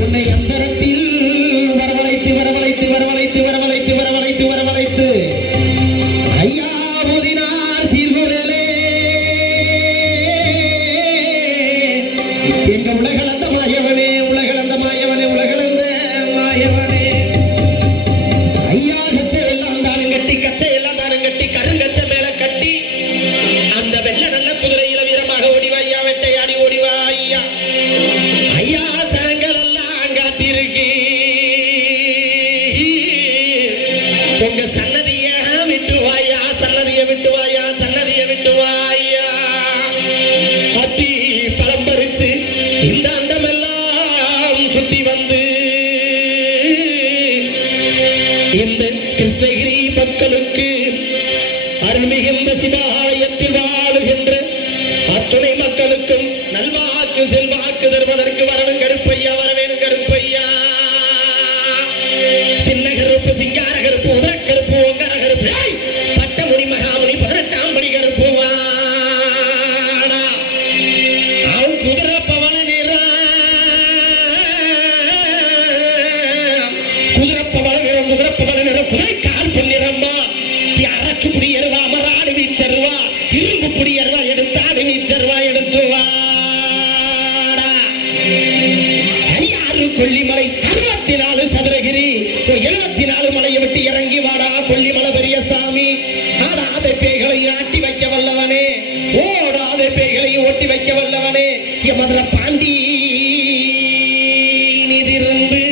உன்னை அந்தரத்தில் வரவழைத்து வரவழைத்து வரவழைத்து வரவழைத்து வரவழைத்து வரவழைத்து ஐயா மோதினார் சீர்குழலே எங்க உலகளந்த மாயவனே உலகளந்த மாயவனே உலகளந்த மாயவனே ஐயா கச்சை எல்லாம் தானும் கட்டி கச்சை எல்லாம் தானும் கட்டி கருங்கச்சை மேல கட்டி அந்த வெள்ள நல்ல குதிரையில வீரமாக ஓடிவா ஐயா வெட்டையாடி ஓடிவா ஐயா ஐயா சரங்கள் எல்லாம் காத்திருக்கு உங்க சன்னதிய விட்டு வாயா சன்னதிய விட்டு வாயா சன்னதிய விட்டு வாயா அத்தி பழம் பறிச்சு இந்த அண்டமெல்லாம் சுத்தி வந்து இந்த கிருஷ்ணகிரி மக்களுக்கு அருள்மிகுந்த சிவாலயத்தில் வாழுகின்ற அத்துணை மக்களுக்கும் நல்வாக்கு செல்வாக்கு தருவதற்கு வரணும் கருப்பையா வர வேணும் கருப்பையா சின்ன கருப்பு சிங்கார கருப்பு உதர கருப்பு ஒங்கார கருப்பு பட்டமுடி மகாமுனி 18ஆம் படி கருப்பு வாடா அவன் குதிரை பவன நிற குதிரை பவன நிற குதிரை கால் பொன்னிறம்மா அரக்கு புடியருவா மராடு வீச்சருவா இரும்பு புடியருவா எடுத்தாடு வீச்சருவா எடுத்து வாடா ஐயாறு கொல்லிமலை 64 சதுரகிரி 74 மலையை விட்டு இறங்கி வாடா கொல்லிமலை பெரிய சாமி ஆடாத பேய்களை ஆட்டி வைக்க வல்லவனே ஓடாத பேய்களை ஓட்டி வைக்க வல்லவனே என் மதுரை பாண்டி நீதிரும்பு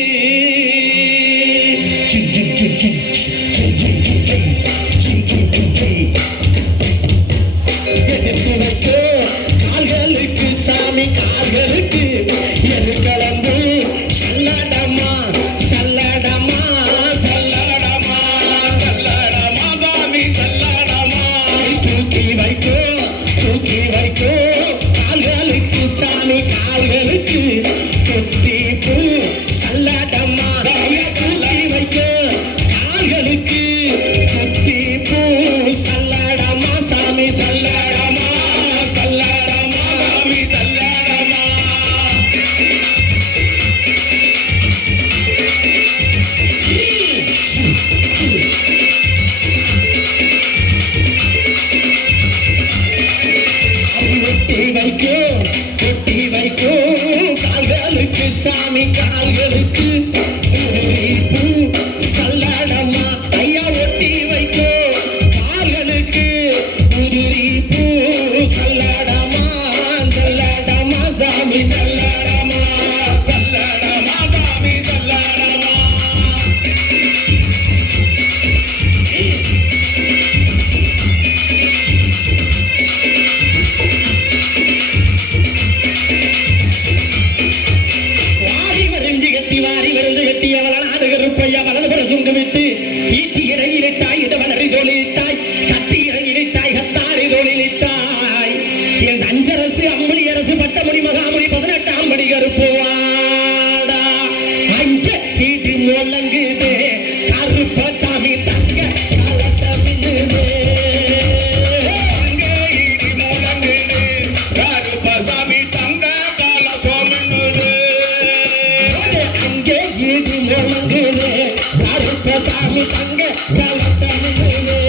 கால்களுக்கு சாமி கால்களுக்கு எரு கலந்து சல்லடமா சல்லடமா சல்லடமா சல்லடமா சாமி சல்லடமா தூக்கி வைக்கோ கால்களுக்கு சாமி கால்களுக்கு தொட்டி பூ சல்லடமா தூக்கி வைக்கோ கால்களுக்கு தொட்டி பூ சல்லடமா சாமி சல்லடமா சல்லடமா சாமி சல்லடமா தொட்டி வைக்கோ கால்களுக்கு சாமி கால்களுக்கு பூ சல்லடமா ஐயா ஒட்டி வைக்கோ கால்களுக்கு உதிரி பூ சல்லடமா சல்லடமா சாமி சல்லடமா சல்லடமா சாமி சல்லடமா வாரி வரைஞ்சு கட்டி அவள நாடு கருப்பையா வலதுபுற சுங்கு விட்டு ஈட்டி இடையிலிட்டாய் இடவளரி தோளிலிட்டாய் கத்தி இடையிலிட்டாய் கத்தாரி தோளிலிட்டாய் என் அஞ்சரசு அம்புலி அரசு பட்டமுடி மகாமுனி 18ஆம் படி கருப்பு வாடா அஞ்ச ஈட்டி முழங்குதே கருப்ப சாமி தங்க கலசமின்னுதே அங்கே ஈட்டி முழங்குதே கருப்ப சாமி தங்க கலசமின்னுதே இது முழங்குதே கருப்ப சாமி தங்க கலசமின்னுதே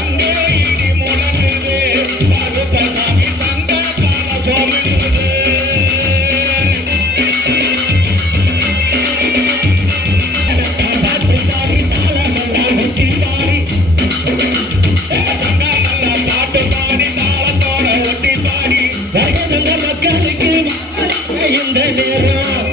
அங்கே இடி முழங்குதே கருப்ப சாமி தங்க கலசமின்னுதே பாட்டு பாடி தாளமெல்லாம் ஒட்டி பாடி பாட்டு பாடி தாளத்தோட ஒட்டி பாடி மக்களுக்கு இந்த நேரம்